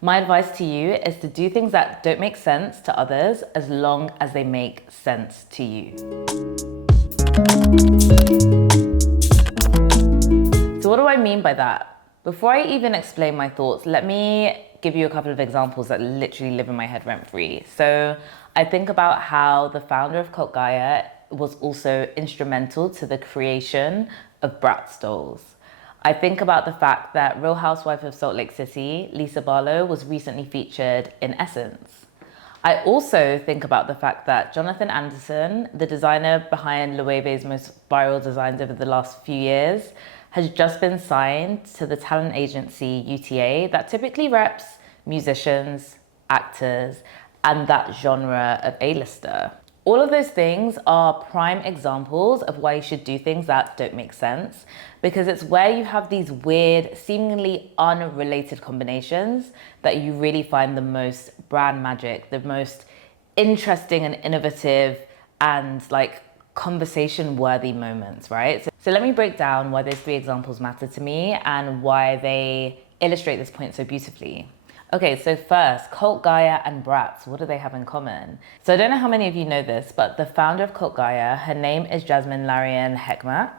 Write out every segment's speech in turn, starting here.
My advice to you is to do things that don't make sense to others as long as they make sense to you. So what do I mean by that? Before I even explain my thoughts, let me give you a couple of examples that literally live in my head rent-free. So I think about how the founder of Cult Gaia was also instrumental to the creation of Bratz dolls. I think about the fact that Real Housewife of Salt Lake City, Lisa Barlow, was recently featured in Essence. I also think about the fact that Jonathan Anderson, the designer behind Loewe's most viral designs over the last few years, has just been signed to the talent agency UTA that typically reps musicians, actors, and that genre of A-lister. All of those things are prime examples of why you should do things that don't make sense, because it's where you have these weird, seemingly unrelated combinations that you really find the most brand magic, the most interesting and innovative and like conversation-worthy moments, right? So let me break down why those three examples matter to me and why they illustrate this point so beautifully. Okay, so first, Cult Gaia and Bratz, what do they have in common? So I don't know how many of you know this, but the founder of Cult Gaia, her name is Jasmine Larian Hekmat.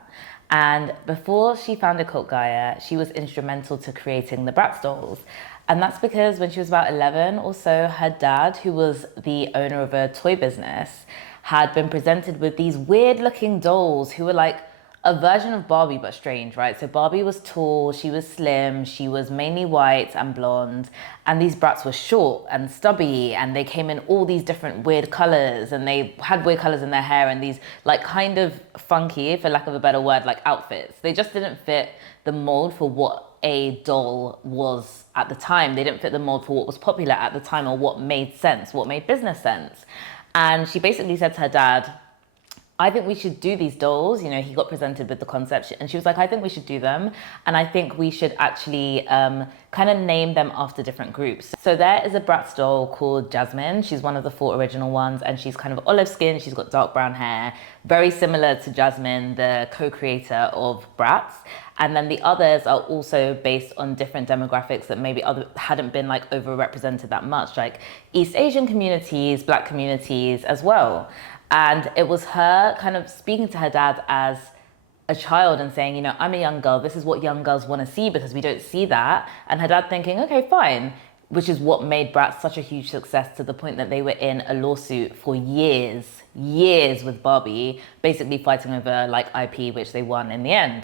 And before she founded Cult Gaia, she was instrumental to creating the Bratz dolls. And that's because when she was about 11 or so, her dad, who was the owner of a toy business, had been presented with these weird looking dolls who were like a version of Barbie, but strange, right? So Barbie was tall, she was slim, she was mainly white and blonde, and these Bratz were short and stubby, and they came in all these different weird colors, and they had weird colors in their hair and these like kind of funky, for lack of a better word, like outfits. They just didn't fit the mold for what a doll was at the time. They didn't fit the mold for what was popular at the time or what made sense, what made business sense. And she basically said to her dad, I think we should do these dolls. You know, he got presented with the concept and she was like, I think we should do them. And I think we should actually kind of name them after different groups. So there is a Bratz doll called Jasmine. She's one of the 4 original ones and she's kind of olive skin. She's got dark brown hair, very similar to Jasmine, the co-creator of Bratz. And then the others are also based on different demographics that maybe hadn't been like overrepresented that much, like East Asian communities, Black communities as well. And it was her kind of speaking to her dad as a child and saying, you know, I'm a young girl. This is what young girls want to see because we don't see that. And her dad thinking, okay, fine, which is what made Bratz such a huge success to the point that they were in a lawsuit for years with Barbie, basically fighting over like IP, which they won in the end.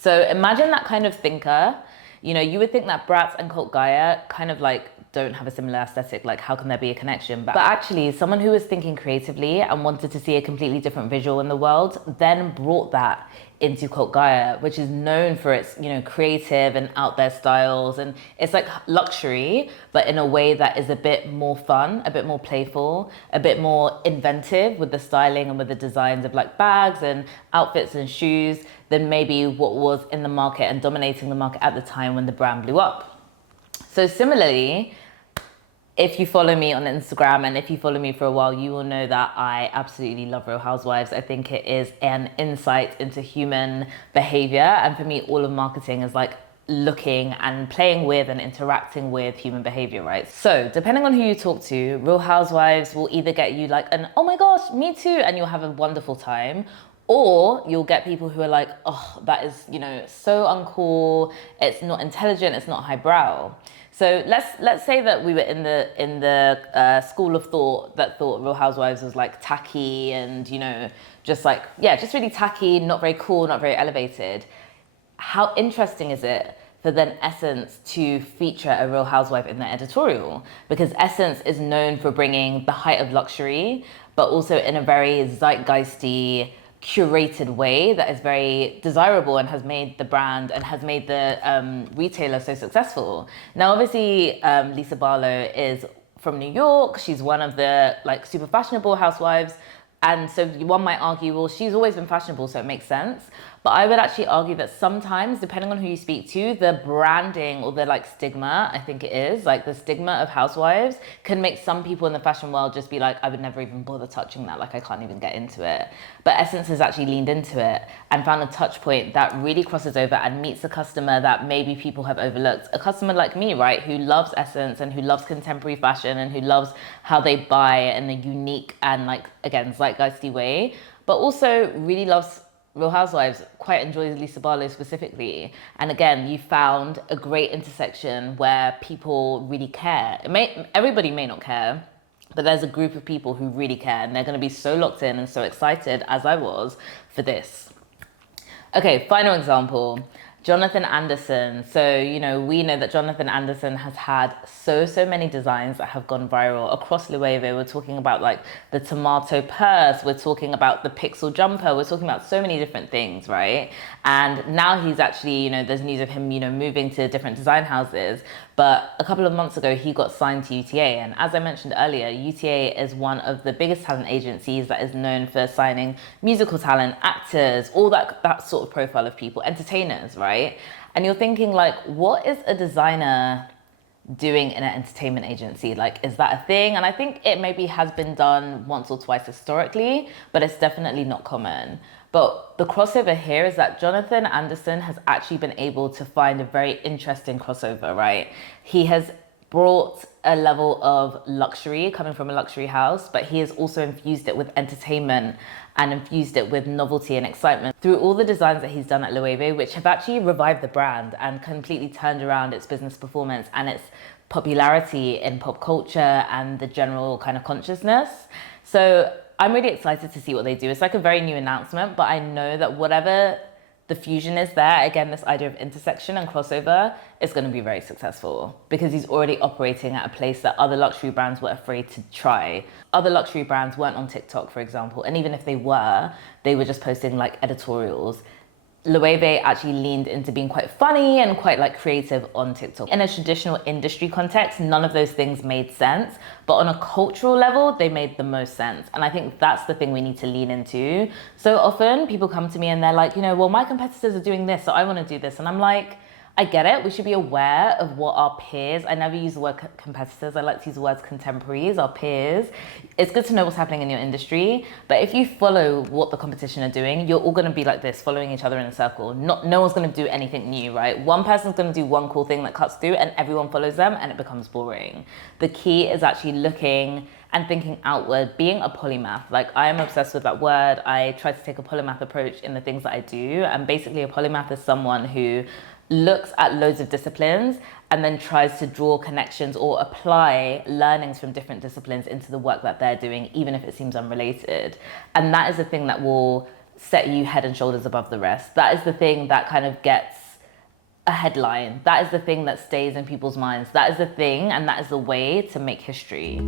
So imagine that kind of thinker. You know, you would think that Bratz and Cult Gaia kind of like don't have a similar aesthetic, like how can there be a connection? But actually someone who was thinking creatively and wanted to see a completely different visual in the world then brought that into Cult Gaia, which is known for its, you know, creative and out there styles. And it's like luxury, but in a way that is a bit more fun, a bit more playful, a bit more inventive with the styling and with the designs of like bags and outfits and shoes than maybe what was in the market and dominating the market at the time when the brand blew up. So similarly, if you follow me on Instagram and if you follow me for a while, you will know that I absolutely love Real Housewives. I think it is an insight into human behavior. And for me, all of marketing is like looking and playing with and interacting with human behavior, right? So depending on who you talk to, Real Housewives will either get you like an, oh my gosh, me too, and you'll have a wonderful time. Or you'll get people who are like, oh, that is, you know, so uncool. It's not intelligent. It's not highbrow. So let's say that we were in the school of thought that thought Real Housewives was like tacky and, you know, just like, yeah, just really tacky, not very cool, not very elevated. How interesting is it for then Essence to feature a Real Housewife in their editorial? Because Essence is known for bringing the height of luxury, but also in a very zeitgeisty, curated way that is very desirable and has made the brand and has made the retailer so successful. Now, obviously, Lisa Barlow is from New York. She's one of the like super fashionable housewives. And so one might argue, well, she's always been fashionable, so it makes sense. But I would actually argue that sometimes, depending on who you speak to, the branding or the like stigma, I think it is, like the stigma of housewives can make some people in the fashion world just be like, I would never even bother touching that, like I can't even get into it. But Essence has actually leaned into it and found a touch point that really crosses over and meets a customer that maybe people have overlooked. A customer like me, right, who loves Essence and who loves contemporary fashion and who loves how they buy in a unique and like, again, zeitgeisty way, but also really loves Real Housewives, quite enjoys Lisa Barlow specifically. And again, you found a great intersection where people really care. Everybody may not care, but there's a group of people who really care, and they're going to be so locked in and so excited, as I was, for this. Okay, final example. Jonathan Anderson. So, you know, we know that Jonathan Anderson has had so many designs that have gone viral across Loewe. We're talking about like the tomato purse. We're talking about the pixel jumper. We're talking about so many different things, right? And now he's actually, you know, there's news of him, you know, moving to different design houses. But a couple of months ago, he got signed to UTA. And as I mentioned earlier, UTA is one of the biggest talent agencies that is known for signing musical talent, actors, all that sort of profile of people, entertainers, right? And you're thinking like, what is a designer doing in an entertainment agency? Like, is that a thing? And I think it maybe has been done once or twice historically, but it's definitely not common. But the crossover here is that Jonathan Anderson has actually been able to find a very interesting crossover, right? He has brought a level of luxury coming from a luxury house, but he has also infused it with entertainment and infused it with novelty and excitement through all the designs that he's done at Loewe, which have actually revived the brand and completely turned around its business performance and its popularity in pop culture and the general kind of consciousness. So I'm really excited to see what they do. It's like a very new announcement, but I know that whatever the fusion is there, again, this idea of intersection and crossover is going to be very successful because he's already operating at a place that other luxury brands were afraid to try. Other luxury brands weren't on TikTok, for example, and even if they were just posting like editorials. Loewe actually leaned into being quite funny and quite like creative on TikTok. In a traditional industry context, none of those things made sense, but on a cultural level, they made the most sense. And I think that's the thing we need to lean into. So often people come to me and they're like, you know, well, my competitors are doing this, so I want to do this. And I'm like, I get it. We should be aware of what our peers, I never use the word competitors. I like to use the words contemporaries, our peers. It's good to know what's happening in your industry. But if you follow what the competition are doing, you're all going to be like this, following each other in a circle. No one's going to do anything new, right? One person's going to do one cool thing that cuts through and everyone follows them and it becomes boring. The key is actually looking and thinking outward, being a polymath. Like, I am obsessed with that word. I try to take a polymath approach in the things that I do. And basically a polymath is someone who looks at loads of disciplines and then tries to draw connections or apply learnings from different disciplines into the work that they're doing, even if it seems unrelated. And that is the thing that will set you head and shoulders above the rest. That is the thing that kind of gets a headline. That is the thing that stays in people's minds. That is the thing, and that is the way to make history.